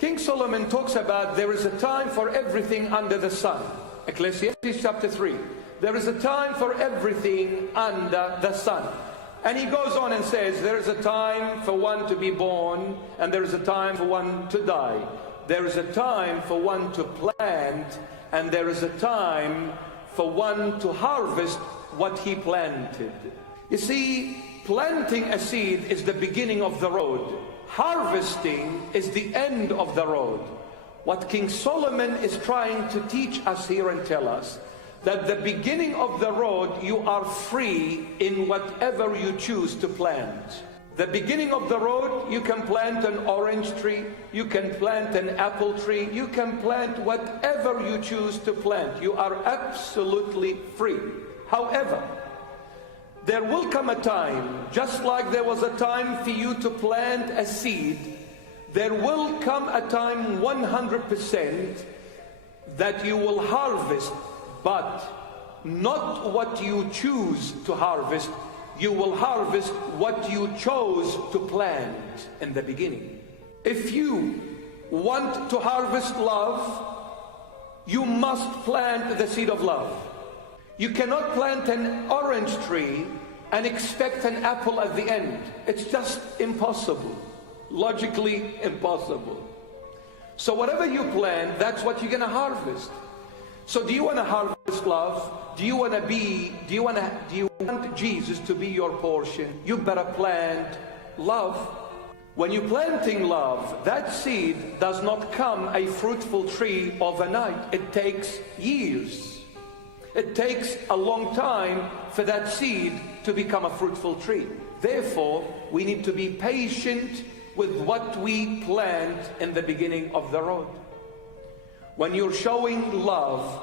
King Solomon talks about there is a time for everything under the sun. Ecclesiastes chapter 3. There is a time for everything under the sun. And he goes on and says, there is a time for one to be born, and there is a time for one to die. There is a time for one to plant, and there is a time for one to harvest what he planted. You see, planting a seed is the beginning of the road. Harvesting is the end of the road. What King Solomon is trying to teach us here and tell us, that the beginning of the road, you are free in whatever you choose to plant. The beginning of the road, you can plant an orange tree, you can plant an apple tree, you can plant whatever you choose to plant. You are absolutely free. However, there will come a time, just like there was a time for you to plant a seed, there will come a time 100% that you will harvest, but not what you choose to harvest. You will harvest what you chose to plant in the beginning. If you want to harvest love, you must plant the seed of love. You cannot plant an orange tree and expect an apple at the end. It's just impossible. Logically impossible. So whatever you plant, that's what you're going to harvest. So do you want to harvest love? Do you want Jesus to be your portion? You better plant love. When you're planting love, that seed does not come a fruitful tree overnight. It takes years. It takes a long time for that seed to become a fruitful tree. Therefore, we need to be patient with what we plant in the beginning of the road. When you're showing love,